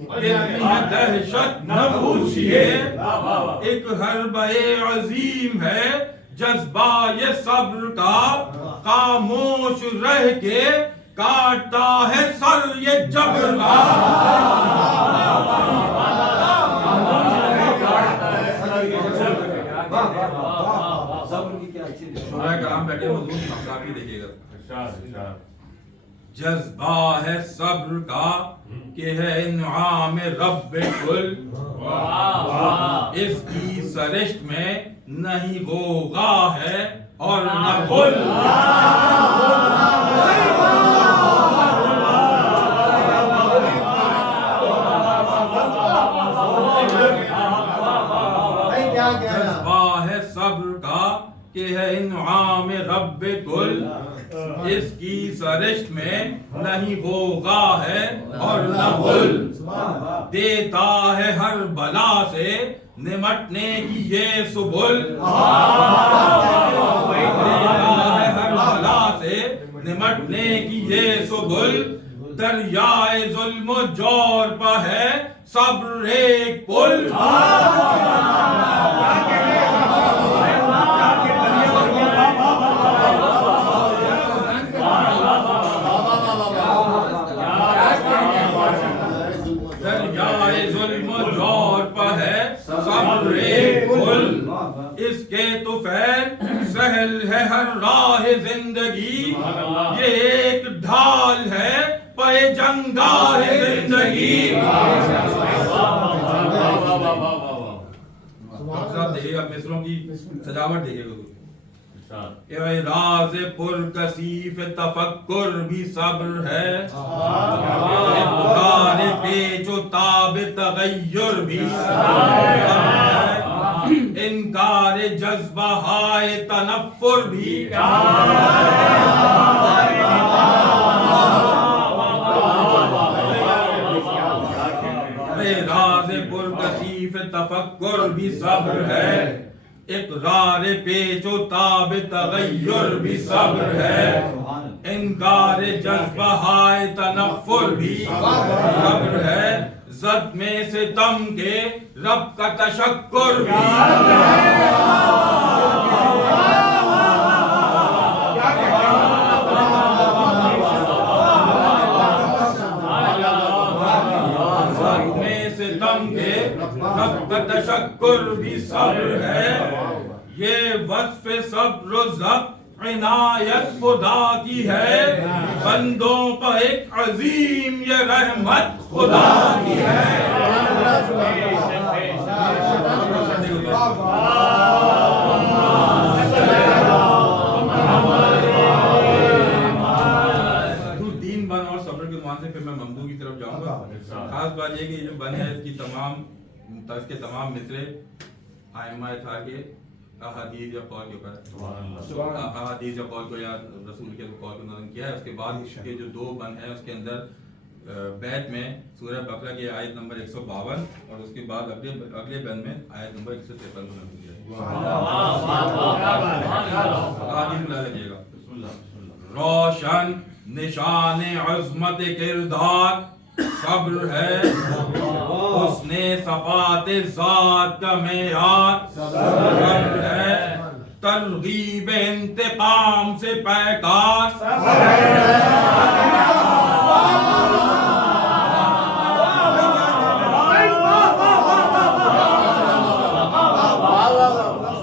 इतनी है दहशत न पूछिए, एक हरबे अजीम है जज्बा ये सब्र का, खामोश रह के काटता है सर ये जबर का। शोरा कलाम बैठे मजमून काफी देखिएगा। जज्बा है सब्र का कि है इन्आम रब्बे कुल, इसकी सरिश्त में नहीं गोगा है और न कुल। जज्बा है सब्र का कि है इन्आम रब्बे कुल, इसकी सरिश्त में नहीं गोगा है और न कुल। देता है हर बला से निमटने की ये सुबुल, देता है हर बला से निमटने की ये सुबुल। दरियाए जुल्म जोर पर है सब्र एक पुल। दरियाए जुल्म जोर पर है सब्र एक पुल, इसके तुफैल सहल है हर राह जिंदगी, ये एक ढाल है पे जंगाह जिंदगी। साहब देखिएगा मिसरों की सजावट देखिएगा। राज पुरकसीफ तफक्कुर भी सब्र है, इब्तार पेचो ताब तगय्युर भी सब्र है, इनकार जज्बा हाय तनफ्फुर भी। राज पुरकसीफ तफक्कुर भी सब्र है, इक़रार पेचो ताब तगय्युर भी सब्र है, इनकार जज्बा हाय तनफ्फुर भी सब्र है, जद में से तम के रब का तशक्कुर भी सब्र है। तशक्कुर भी सब्र है, ये वस्फ सब्र ज़ब्त इनायत खुदा की है, बंदों पर एक अजीम ये रहमत खुदा की है। दीन बन और सब्र के मान से फिर मैं ममदू की तरफ जाऊंगा। खास बात ये कि जो बन है इसके तमाम मिसरे आइमा था के अहादीस या कौल के ऊपर अहादीस या कौल को या रसूल के कौल को नज़म किया है। उसके बाद के जो दो बन है उसके अंदर बैत में सूरह बकरा की आयत नंबर 152 और उसके बाद अगले बन में आयत नंबर 153 को नज़म किया है। रोशन निशान अज़मत किरदार सब्र है, उसने सफात ज़ात का मेयार सब्र है, तरगीब इंतकाम से पैकार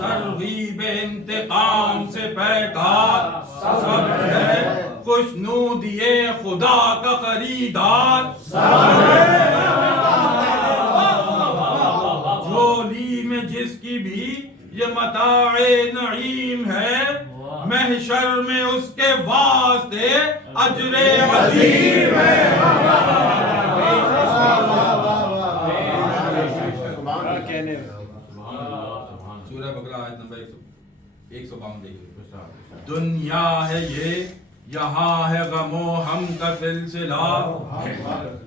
तरगीब इंतकाम से पैकार सब्र है, खुशनूदिए खुदा का खरीदार झोली में जिसकी भी ये मताए नईम है, महशर में उसके वास्ते अजरे अजीम है। सूरह बकरा आयत नंबर 152 देखिए। दुनिया है ये यहाँ है गमो हम का सिलसिला,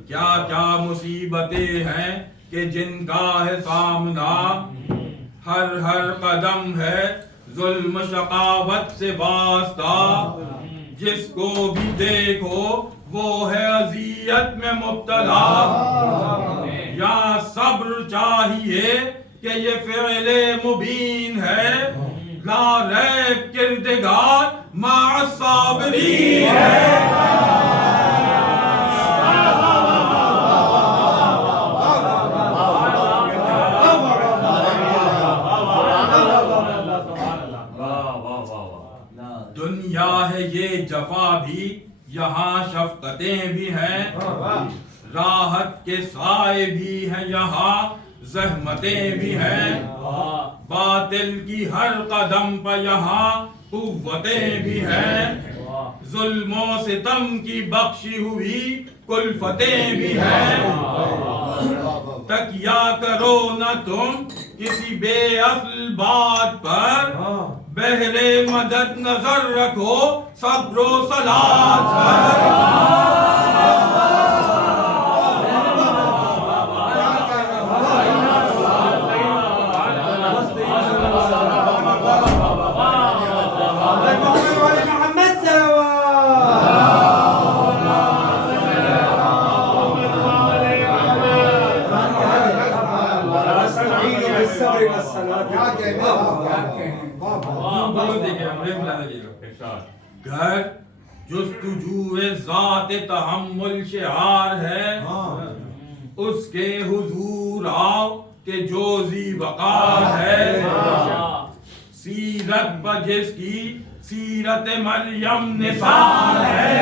क्या क्या मुसीबतें हैं कि जिनका है सामना, हर हर कदम है जुल्म शकावत से वास्ता, जिसको भी देखो वो है अजियत में मुब्तला। या सब्र चाहिए कि ये फ़िले मुबीन है, ला रैब किरदगार मा साबिरीन है। दुनिया है ये जफा भी, यहाँ शफकतें भी हैं, राहत के साए भी हैं, यहाँ जहमतें भी हैं, बातिल की हर कदम पर यहाँ कुव्वतें भी हैं, जुल्मों सितम की बख्शी हुई कुल्फतें भी हैं। तकिया करो न तुम किसी बेअसल बात पर, बहरे मदद नजर रखो सब्रो सलात पर। घर जुस्तुजूए ज़ात तहम्मुल शिआर है, उसके हुजूर आओ के जोजी वकार है। सीरत पर जिसकी सीरत मरियम निसार है।